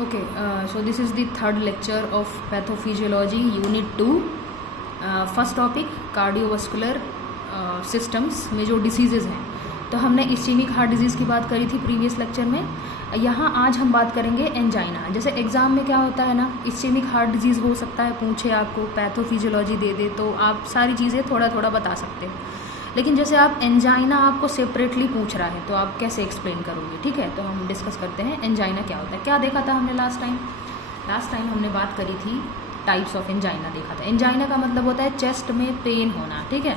Okay, so this is the third lecture of pathophysiology unit 2. First topic cardiovascular systems में जो diseases हैं, तो हमने इस्चेमिक हार्ट डिजीज़ की बात करी थी प्रीवियस लेक्चर में। यहाँ आज हम बात करेंगे एंजाइना। जैसे एग्ज़ाम में क्या होता है ना, इस्चेमिक हार्ट डिजीज़ हो सकता है पूछे आपको, पैथोफिजियोलॉजी दे दे तो आप सारी चीज़ें थोड़ा थोड़ा बता सकते हो, लेकिन जैसे आप एंजाइना आपको सेपरेटली पूछ रहा है तो आप कैसे एक्सप्लेन करोगे। ठीक है, तो हम डिस्कस करते हैं एंजाइना क्या होता है। क्या देखा था हमने लास्ट टाइम हमने बात करी थी टाइप्स ऑफ एंजाइना देखा था। एंजाइना का मतलब होता है चेस्ट में पेन होना। ठीक है,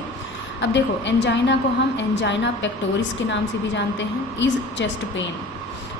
अब देखो एंजाइना को हम एंजाइना पेक्टोरिस के नाम से भी जानते हैं, इज चेस्ट पेन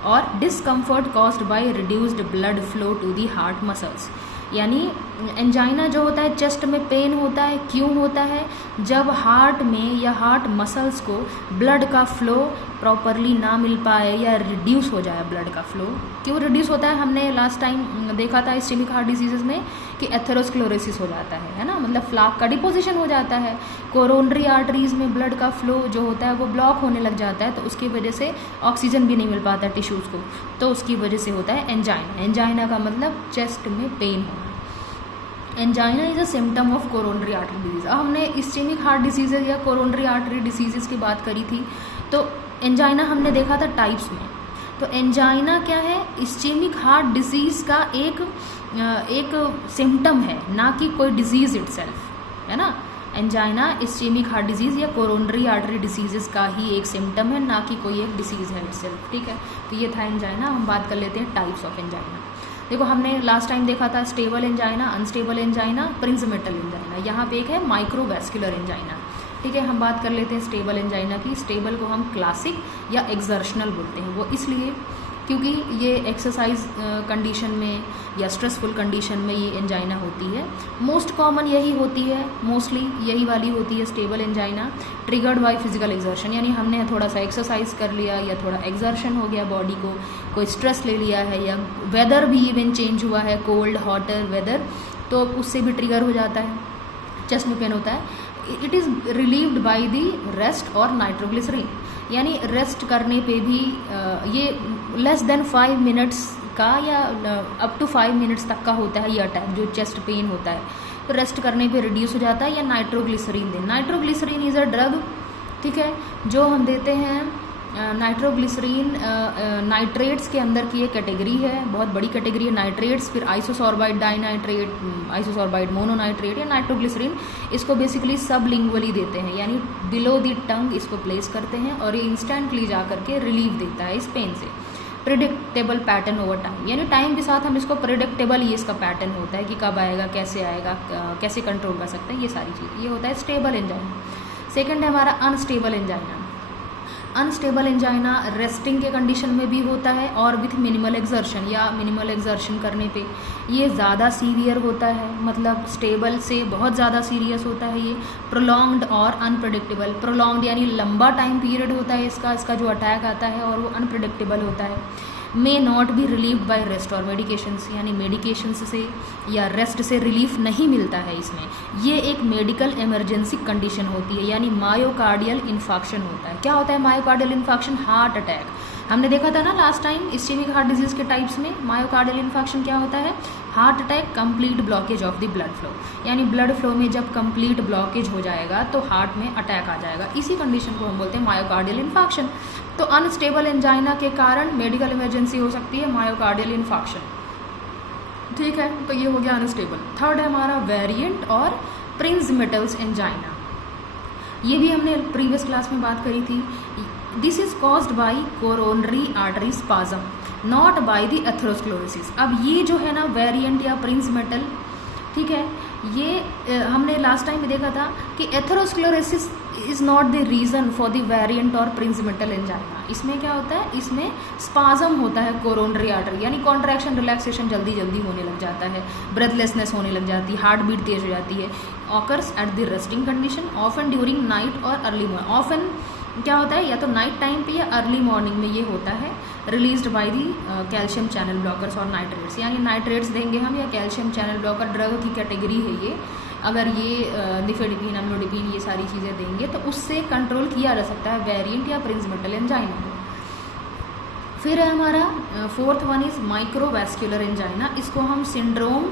और discomfort caused by reduced blood flow to the heart muscles. यानी एंजाइना जो होता है चेस्ट में पेन होता है, क्यों होता है? जब हार्ट में या हार्ट मसल्स को ब्लड का फ्लो प्रॉपरली ना मिल पाए या रिड्यूस हो जाए ब्लड का फ्लो। क्यों रिड्यूस होता है? हमने लास्ट टाइम देखा था इस्चेमिक हार्ट डिजीज़ में कि एथेरोस्क्लेरोसिस हो जाता है ना, मतलब फ्लाक का डिपोजिशन हो जाता है, कोरोनरी आर्टरीज में ब्लड का फ्लो जो होता है वो ब्लॉक होने लग जाता है, तो उसकी वजह से ऑक्सीजन भी नहीं मिल पाता टिश्यूज़ को, तो उसकी वजह से होता है एंजाइना। एंजाइना का मतलब चेस्ट में पेन होना। Angina is a symptom of coronary artery disease. अब हमने इस्चेमिक हार्ट डिसीज़ेज या कोरोनरी आर्टरी डिसीज़ की बात करी थी, तो एंजाइना हमने देखा था टाइप्स में। तो एंजाइना क्या है? इस्चेमिक हार्ट डिजीज़ का एक सिम्टम है, ना कि कोई डिजीज़ इटसेल्फ, है ना। एंजाइना इस्चेमिक हार्ट डिजीज़ या कोरोनरी आर्टरी डिसीज़ का ही एक सिम्टम है, ना कि कोई एक डिसीज़ है इटसेल्फ। ठीक है, तो ये था एंजाइना। हम बात कर लेते हैं टाइप्स ऑफ एंजाइना। देखो हमने लास्ट टाइम देखा था stable angina, unstable angina, Prinzmetal angina. यहाँ पे एक है माइक्रोवैस्कुलर एंजाइना। ठीक है, हम बात कर लेते हैं स्टेबल एंजाइना की। स्टेबल को हम क्लासिक या एक्सर्शनल बोलते हैं, वो इसलिए क्योंकि ये एक्सरसाइज कंडीशन में या स्ट्रेसफुल कंडीशन में ये एंजाइना होती है। मोस्ट कॉमन यही होती है, मोस्टली यही वाली होती है stable angina, triggered by physical exertion. यानी हमने थोड़ा सा एक्सरसाइज कर लिया या थोड़ा एक्सर्शन हो गया बॉडी को, कोई स्ट्रेस ले लिया है या वेदर भी इवन चेंज हुआ है, कोल्ड हॉटर वेदर, तो उससे भी ट्रिगर हो जाता है, चेस्ट में पेन होता है। It is relieved by the rest और नाइट्रोग्लिसरीन। यानी रेस्ट करने पे भी ये लेस देन 5 मिनट्स का या अप टू 5 मिनट्स तक का होता है ये अटैक, जो चेस्ट पेन होता है, तो रेस्ट करने पे रिड्यूस हो जाता है। या नाइट्रोग्लिसरीन दें। नाइट्रोग्लिसरीन इज़ अ ड्रग, ठीक है, जो हम देते हैं। नाइट्रोग्लिसरीन नाइट्रेट्स के अंदर की एक कैटेगरी है, बहुत बड़ी कैटेगरी है नाइट्रेट्स। फिर आइसोसॉर्बाइड डाइनाइट्रेट, आइसोसॉर्बाइड मोनोनाइट्रेट या नाइट्रोग्लिसरीन, इसको बेसिकली सबलिंगुअली देते हैं, यानी बिलो द टंग इसको प्लेस करते हैं और ये इंस्टेंटली जा करके रिलीफ देता है इस पेन से। प्रिडिक्टेबल पैटर्न ओवर टाइम, यानी टाइम के साथ हम इसको प्रिडिक्टेबल ये इसका पैटर्न होता है कि कब आएगा, कैसे आएगा, कैसे कंट्रोल कर सकते हैं, ये सारी चीज़, ये होता है स्टेबल एंजाइना। सेकेंड है हमारा unstable angina. Unstable angina resting के कंडीशन में भी होता है और विथ मिनिमल एक्सर्शन, या मिनिमल एक्सर्शन करने पे ये ज़्यादा सीवियर होता है, मतलब स्टेबल से बहुत ज़्यादा सीरियस होता है ये। प्रोलॉन्ग्ड और अनप्रेडिक्टेबल, प्रोलॉन्ग्ड यानी लंबा टाइम पीरियड होता है इसका जो अटैक आता है, और वो अनप्रेडिक्टेबल होता है। May not be relieved by rest और मेडिकेशंस, यानी मेडिकेशंस से या रेस्ट से रिलीफ नहीं मिलता है इसमें। ये एक मेडिकल इमरजेंसी कंडीशन होती है, यानी मायोकार्डियल इन्फाक्शन होता है। क्या होता है मायोकार्डियल इन्फाक्शन? Heart attack. हमने देखा था ना last time ischaemic heart disease के टाइप्स में मायोकार्डियल इन्फाक्शन क्या होता है? Heart attack, complete blockage of the blood flow, यानी ब्लड फ्लो में जब कंप्लीट ब्लॉकेज हो जाएगा तो हार्ट में अटैक आ जाएगा, इसी कंडीशन को हम बोलते हैं मायोकार्डियल इन्फाक्शन। तो अनस्टेबल एंजाइना के कारण मेडिकल इमरजेंसी हो सकती है मायोकार्डियल इन्फाक्शन। ठीक है, तो ये हो गया अनस्टेबल। थर्ड है हमारा वेरिएंट और प्रिंजमेटल्स एंजाइना। ये भी हमने प्रीवियस क्लास में बात करी थी। This is caused by coronary artery spasm, not by the atherosclerosis. अब ये जो है ना वेरिएंट या प्रिंजमेटल, ठीक है, ये हमने लास्ट टाइम में देखा था कि atherosclerosis is not the reason for the variant और प्रिंजमेटल एंजाइना। इसमें क्या होता है? इसमें स्पाज्म होता है कोरोनरी आर्टरी, यानी कॉन्ट्रैक्शन रिलैक्सेशन जल्दी जल्दी होने लग जाता है, ब्रेथलेसनेस होने लग जाती है, हार्ट बीट तेज हो जाती है। Occurs at the resting condition, often during night और अर्ली मॉर्निंग। ऑफन क्या होता है? या तो नाइट टाइम पे या अर्ली मॉर्निंग में ये होता है। Released by the calcium channel blockers और नाइट्रेट्स, यानी नाइट्रेट्स देंगे हम या कैल्शियम चैनल ब्लॉकर, ड्रग की कैटेगरी है ये। अगर ये निफेडिपिन, अम्लोडिपिन, ये सारी चीज़ें देंगे तो उससे कंट्रोल किया जा सकता है वेरिएंट या प्रिंजमेटल एंजाइना को। फिर है हमारा fourth one is microvascular angina, इसको हम सिंड्रोम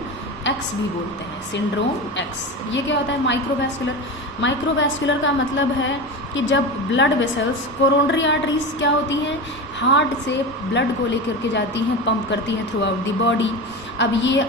एक्स भी बोलते हैं, सिंड्रोम एक्स। ये क्या होता है माइक्रोवैस्कुलर? माइक्रोवैस्कुलर का मतलब है कि जब ब्लड वेसल्स, कोरोनरी आर्टरीज क्या होती हैं, हार्ट से ब्लड को लेकर के जाती हैं, पंप करती हैं थ्रू आउट द बॉडी। अब ये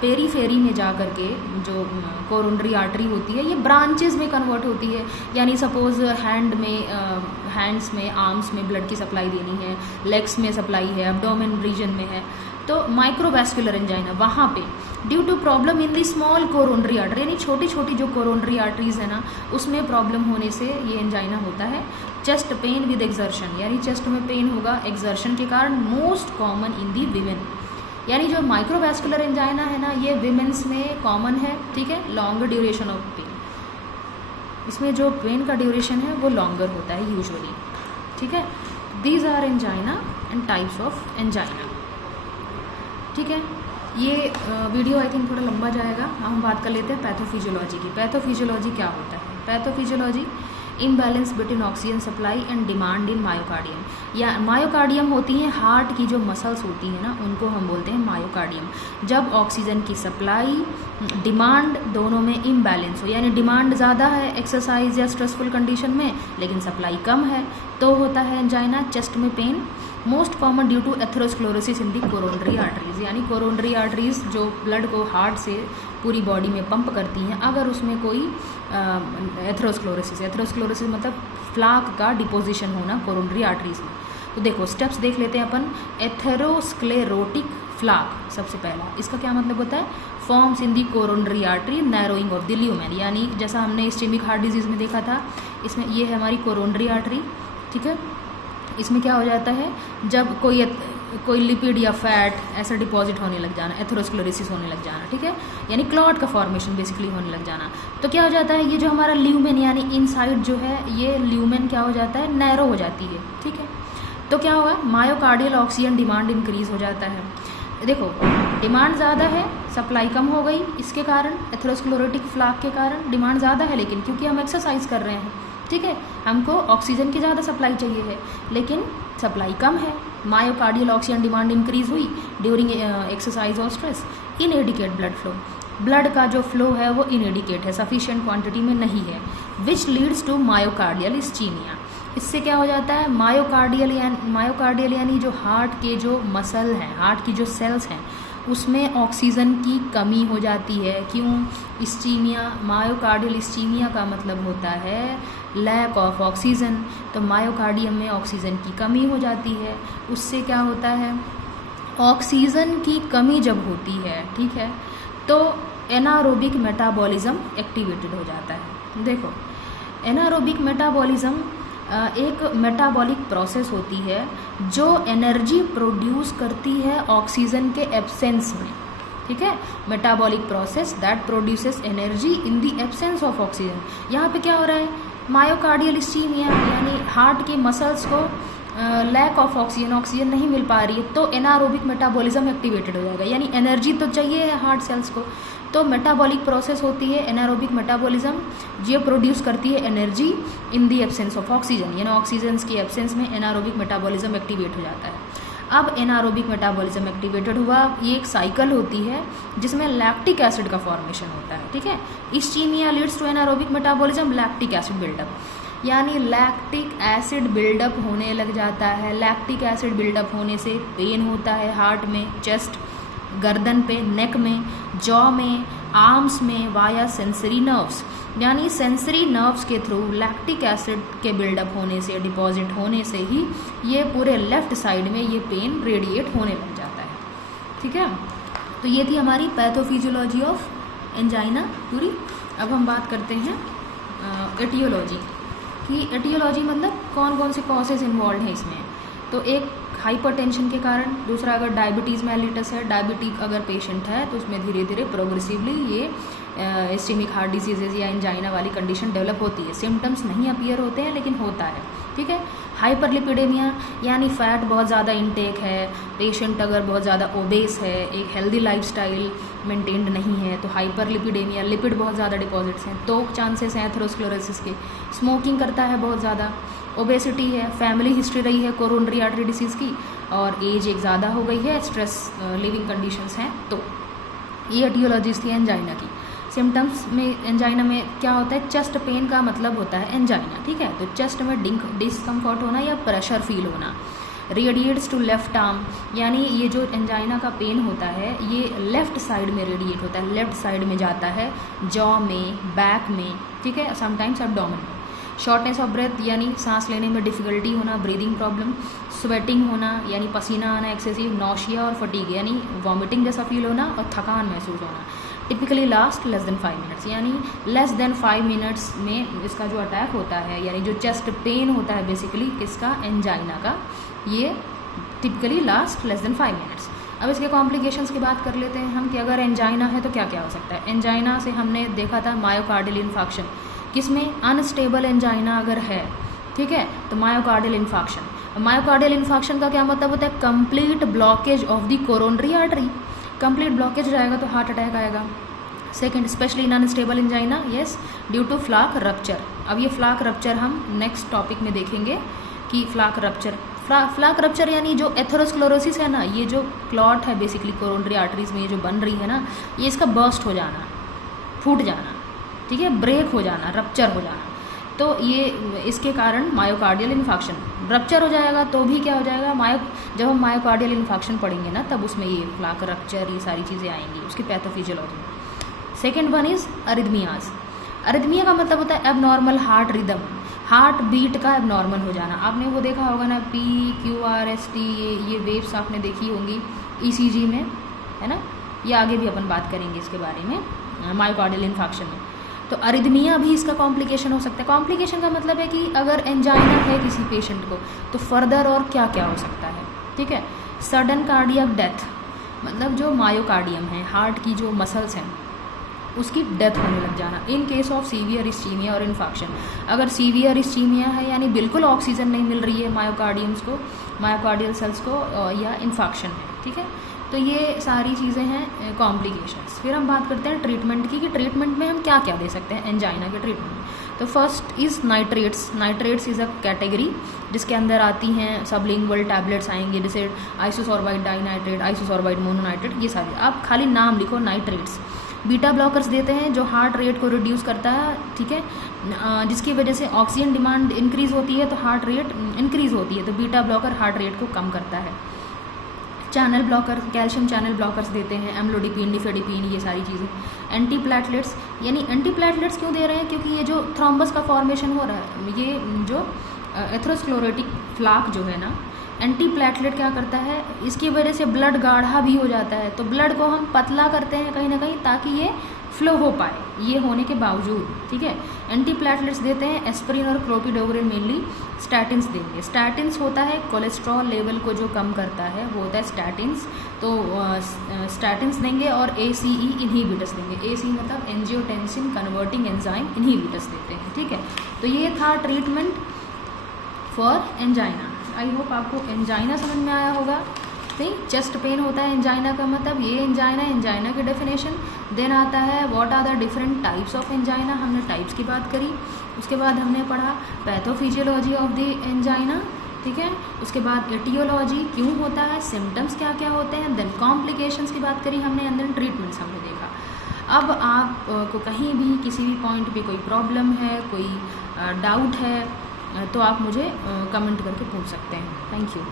पेरीफेरी में जा कर के जो कोरोनरी आर्टरी होती है ये ब्रांचेस में कन्वर्ट होती है, यानी सपोज हैंड्स में, आर्म्स में ब्लड की सप्लाई देनी है, लेग्स में सप्लाई है, एब्डोमेन रीजन में है, तो माइक्रोवैस्कुलर एंजाइना वहाँ पे due to problem in the small coronary artery, यानी छोटी छोटी जो कोरोनरी आर्टरीज है ना उसमें प्रॉब्लम होने से ये एंजाइना होता है। चेस्ट पेन विद एक्सर्शन, यानी चेस्ट में पेन होगा एक्सर्शन के कारण, most common in the women. यानी जो माइक्रोवैस्कुलर एंजाइना है ना ये विमेंस में कॉमन है, ठीक है, लॉन्गर ड्यूरेशन ऑफ पेन, इसमें जो पेन का ड्यूरेशन है वो लॉन्गर होता है यूजुअली, ठीक है। These are angina and types of angina, ठीक है। ये वीडियो आई थिंक थोड़ा लंबा जाएगा, हम बात कर लेते हैं पैथोफिजियोलॉजी की। पैथोफिजियोलॉजी क्या होता है? Pathophysiology imbalance between oxygen supply and demand in myocardium, या मायोकार्डियम होती हैं हार्ट की जो मसल्स होती हैं ना उनको हम बोलते हैं मायोकार्डियम। जब ऑक्सीजन की सप्लाई डिमांड दोनों में इम्बैलेंस हो, यानी डिमांड ज़्यादा है एक्सरसाइज या स्ट्रेसफुल कंडीशन में लेकिन सप्लाई कम है, तो होता है एंजाइना। चेस्ट में pain most common due to atherosclerosis in the coronary arteries, यानी कोरोनरी आर्टरीज जो ब्लड को हार्ट से पूरी बॉडी में पंप करती हैं, अगर उसमें कोई एथेरोस्क्लेरोसिस मतलब फ्लाक का डिपोजिशन होना कोरोनरी आर्टरीज में। तो देखो स्टेप्स देख लेते हैं अपन। एथेरोस्क्लेरोटिक फ्लाक सबसे पहला, इसका क्या मतलब होता है? Forms in the coronary artery narrowing of the lumen, यानी जैसा हमने इस्केमिक हार्ट डिजीज़ में देखा था, इसमें ये है हमारी कोरोनरी आर्टरी, ठीक है। इसमें क्या हो जाता है जब कोई लिपिड या फैट ऐसा डिपॉजिट होने लग जाना, एथेरोस्क्लेरोसिस होने लग जाना, ठीक है, यानी क्लॉट का फॉर्मेशन बेसिकली होने लग जाना, तो क्या हो जाता है ये जो हमारा ल्यूमेन यानी इनसाइड जो है ये ल्यूमेन क्या हो जाता है, नैरो हो जाती है, ठीक है। तो क्या होगा, मायोकार्डियल ऑक्सीजन डिमांड इंक्रीज हो जाता है। देखो डिमांड ज़्यादा है, सप्लाई कम हो गई, इसके कारण एथेरोस्क्लेरोटिक फ्लाक के कारण डिमांड ज़्यादा है, लेकिन क्योंकि हम एक्सरसाइज कर रहे हैं, ठीक है, हमको ऑक्सीजन की ज़्यादा सप्लाई चाहिए है लेकिन सप्लाई कम है, मायोकार्डियल ऑक्सीजन डिमांड इंक्रीज हुई ड्यूरिंग एक्सरसाइज और stress. Inadequate blood flow, blood का जो फ्लो है वो इनएडिकेट है, सफिशिएंट क्वांटिटी में नहीं है, which leads to myocardial ischaemia. इससे क्या हो जाता है, मायोकार्डियल यानी जो हार्ट के जो मसल हैं, हार्ट की जो सेल्स हैं उसमें ऑक्सीजन की कमी हो जाती है। क्यों? इस्कीमिया, मायोकार्डियल इस्कीमिया का मतलब होता है लैक ऑफ ऑक्सीजन, तो मायोकार्डियम में ऑक्सीजन की कमी हो जाती है। उससे क्या होता है, ऑक्सीजन की कमी जब होती है, ठीक है, तो एनारोबिक मेटाबॉलिज्म एक्टिवेटेड हो जाता है। देखो एनारोबिक मेटाबॉलिज्म एक मेटाबॉलिक प्रोसेस होती है जो एनर्जी प्रोड्यूस करती है ऑक्सीजन के एब्सेंस में, ठीक है, metabolic process that produces energy in the absence of oxygen. यहाँ पे क्या हो रहा है, मायोकार्डियल इस्कीमिया यानी हार्ट के मसल्स को लैक ऑफ ऑक्सीजन नहीं मिल पा रही है, तो एनारोबिक मेटाबॉलिज्म एक्टिवेटेड हो जाएगा, यानी एनर्जी तो चाहिए है हार्ट सेल्स को, तो मेटाबॉलिक प्रोसेस होती है एनारोबिक मेटाबॉलिज्म, ये प्रोड्यूस करती है energy in the absence of oxygen, यानी ऑक्सीजन की एब्सेंस में एनारोबिक मेटाबॉलिज्म एक्टिवेट हो जाता है। अब एनारोबिक मेटाबॉलिज्म एक्टिवेटेड हुआ, ये एक साइकिल होती है जिसमें लैक्टिक एसिड का फॉर्मेशन होता है, ठीक है। Ischaemia leads to anaerobic metabolism, lactic acid buildup, यानी लैक्टिक एसिड बिल्डअप होने लग जाता है। लैक्टिक एसिड बिल्डअप होने से पेन होता है हार्ट में, चेस्ट, गर्दन पे, नेक में, जॉ में, आर्म्स में, वाया सेंसरी नर्व्स, यानी सेंसरी नर्व्स के थ्रू लैक्टिक एसिड के बिल्डअप होने से, डिपॉजिट होने से ही ये पूरे लेफ्ट साइड में ये पेन रेडिएट होने लग जाता है, ठीक है। तो ये थी हमारी पैथोफिजियोलॉजी ऑफ एंजाइना पूरी। अब हम बात करते हैं एटियोलॉजी कि एटियोलॉजी मतलब कौन कौन से कॉजेज इन्वॉल्व हैं इसमें। तो एक हाइपरटेंशन के कारण, दूसरा अगर डायबिटीज़ मेलिटस है, डायबिटिक अगर पेशेंट है तो उसमें धीरे धीरे प्रोग्रेसिवली ये इस्केमिक हार्ट डिजीजेज या एंजाइना वाली कंडीशन डेवलप होती है। सिम्टम्स नहीं अपीयर होते हैं लेकिन होता है, ठीक है। हाइपरलिपिडेमिया यानी फ़ैट बहुत ज़्यादा इंटेक है, पेशेंट अगर बहुत ज़्यादा ओबेस है, एक हेल्दी लाइफस्टाइल मेंटेन्ड नहीं है तो हाइपरलिपिडेमिया, लिपिड बहुत ज़्यादा डिपॉजिट्स हैं तो चांसेस हैं एथेरोस्क्लेरोसिस के। स्मोकिंग करता है बहुत ज़्यादा, ओबेसिटी है, फैमिली हिस्ट्री रही है कोरोनरी आर्टरी डिसीज़ की, और एज एक ज़्यादा हो गई है, स्ट्रेस लिविंग कंडीशंस हैं। तो ये एटियोलॉजीज थी एंजाइना की। सिम्टम्स में एंजाइना में क्या होता है, चेस्ट पेन का मतलब होता है एंजाइना, ठीक है। तो चेस्ट में डिस्कम्फर्ट होना या प्रेशर फील होना। रेडिएट्स टू लेफ्ट आर्म, यानी ये जो एंजाइना का पेन होता है ये लेफ़्ट साइड में रेडिएट होता है, लेफ़्ट साइड में जाता है, जॉ में, बैक में, ठीक है, समटाइम्स एब्डोमेन में। शॉर्टनेस ऑफ ब्रेथ यानी सांस लेने में डिफ़िकल्टी होना, ब्रीदिंग प्रॉब्लम, स्वेटिंग होना यानी पसीना आना एक्सेसिव, नौशिया और फटीग यानी वॉमिटिंग जैसा फील होना और थकान महसूस होना। Typically last less than 5 minutes, यानी लेस देन 5 मिनट्स में इसका जो अटैक होता है, यानी जो चेस्ट पेन होता है बेसिकली किसका, एंजाइना का, ये typically last less than 5 minutes. अब इसके कॉम्प्लिकेशंस की बात कर लेते हैं हम कि अगर एंजाइना है तो क्या क्या हो सकता है। एंजाइना से हमने देखा था मायोकार्डियल इन्फाक्शन, किसमें, अनस्टेबल एंजाइना अगर है, ठीक है, तो मायोकार्डियल इन्फाक्शन। मायोकार्डियल इन्फाक्शन का क्या मतलब होता है, complete blockage of the coronary artery. Complete blockage रहेगा तो हार्ट अटैक आएगा। Second, specially in unstable angina, yes, due to plaque rupture. अब ये फ्लाक रप्चर हम नेक्स्ट टॉपिक में देखेंगे कि फ्लाक रप्चर यानी जो एथेरोस्क्लेरोसिस है ना, ये जो क्लॉट है बेसिकली कोरोनरी आर्टरीज में ये जो बन रही है ना, ये इसका बर्स्ट हो जाना, फूट जाना, ठीक है, ब्रेक हो जाना, रप्चर हो जाना, तो ये इसके कारण मायोकार्डियल इन्फाक्शन। रप्चर हो जाएगा तो भी क्या हो जाएगा, जब हम मायोकार्डियल इन्फाक्शन पढ़ेंगे ना तब उसमें ये फ्लाक रप्चर ये सारी चीज़ें आएंगी उसकी पैथोफिजियोलॉजी में। Second one is arrhythmias. Arrhythmia का मतलब होता है abnormal heart rhythm, heart beat का एबनॉर्मल हो जाना। आपने वो देखा होगा ना, PQRST, ये वेव्स आपने देखी होंगी ECG में, है ना, ये आगे भी अपन बात करेंगे इसके बारे में मायोकार्डियल इन्फाक्शन में। तो अरिथमिया भी इसका कॉम्प्लिकेशन हो सकता है। कॉम्प्लिकेशन का मतलब है कि अगर एंजाइना है किसी पेशेंट को तो फर्दर और क्या क्या हो सकता है, ठीक है। सडन कार्डियक डेथ, मतलब जो मायोकार्डियम है, हार्ट की जो मसल्स हैं उसकी डेथ होने लग जाना in case of severe ischaemia और इन्फाक्शन। अगर सीवियर इस्चीमिया है यानी बिल्कुल ऑक्सीजन नहीं मिल रही है मायोकार्डियम्स को, मायोकार्डियल सेल्स को, या इन्फाक्शन है, ठीक है। तो ये सारी चीज़ें हैं कॉम्प्लिकेशंस। फिर हम बात करते हैं ट्रीटमेंट की कि ट्रीटमेंट में हम क्या क्या दे सकते हैं एंजाइना के ट्रीटमेंट। तो first is nitrates. Nitrates is a category जिसके अंदर आती हैं सबलिंगुअल टैबलेट्स आएंगे, जैसे आइसोसोर्बाइड डाइनाइट्रेट, आइसोसोर्बाइड मोनोनाइट्रेट, ये सारे आप खाली नाम लिखो नाइट्रेट्स। बीटा ब्लॉकर्स देते हैं जो हार्ट रेट को रिड्यूस करता है, ठीक है, जिसकी वजह से ऑक्सीजन डिमांड इंक्रीज़ होती है तो हार्ट रेट इंक्रीज़ होती है, तो बीटा ब्लॉकर हार्ट रेट को कम करता है। Channel blocker, calcium channel blockers देते हैं, एम्लोडिपिन, निफेडिपिन, ये सारी चीज़ें। एंटी प्लेटलेट्स, यानी एंटी प्लेटलेट्स क्यों दे रहे हैं, क्योंकि ये जो थ्रोम्बस का फॉर्मेशन हो रहा है, ये जो एथेरोस्क्लेरोटिक फ्लाक जो है ना, एंटी प्लेटलेट क्या करता है, इसकी वजह से ब्लड गाढ़ा भी हो जाता है, तो ब्लड को हम पतला करते हैं कहीं ना कहीं ताकि ये फ्लो हो पाए, ये होने के बावजूद, ठीक है। एंटी प्लेटलेट्स देते हैं, एस्पिरिन और क्लोपिडोग्रेन मेनली। स्टैटिन्स देंगे। स्टैटिन्स होता है कोलेस्ट्रॉल लेवल को जो कम करता है वो होता है स्टैटिन्स, तो स्टैटिन्स देंगे और ACE इनहिबिटर्स देंगे। ACE मतलब एंजियोटेंसिन कन्वर्टिंग एंजाइम इनहिबिटर्स देते हैं, ठीक है। तो ये था treatment for angina. I hope आपको एंजाइना समझ में आया होगा। नहीं, चेस्ट पेन होता है एंजाइना का मतलब, ये एंजाइना की डेफिनेशन। देन आता है what are the different types of angina, हमने टाइप्स की बात करी। उसके बाद हमने पढ़ा पैथोफिजियोलॉजी ऑफ द एंजाइना, ठीक है। उसके बाद एटियोलॉजी, क्यों होता है, सिम्टम्स क्या क्या होते हैं, देन कॉम्प्लिकेशंस की बात करी हमने, एंड देन ट्रीटमेंट्स हमने देखा। अब आपको कहीं भी किसी भी पॉइंट पे कोई प्रॉब्लम है, कोई डाउट है, तो आप मुझे कमेंट करके पूछ सकते हैं। Thank you.